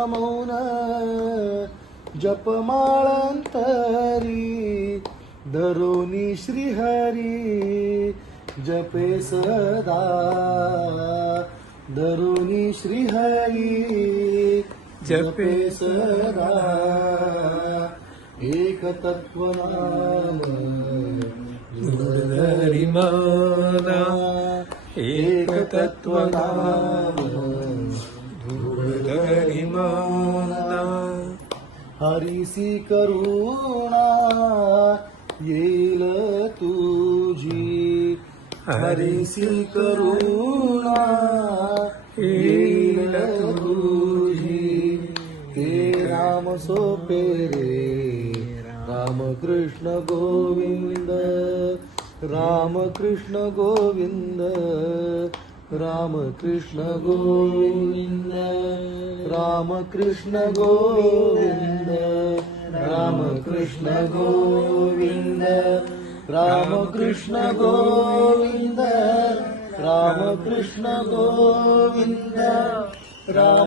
मौन जपमाळांतरी धरोनी श्रीहरी जपे सदा. धरोनी श्रीहरी जपे सदा. एक तत्वनाम एक तत्वनाम हरिसी करुणा येईल तुझी। हरिसी करुणा येईल तुझी। हे राम सोपे रे रामकृष्ण गोविंद। रामकृष्ण गोविंद रामकृष्ण गोविंद रामकृष्ण गोविंद रामकृष्ण गोविंद रामकृष्ण गोविंद रामकृष्ण गोविंद राम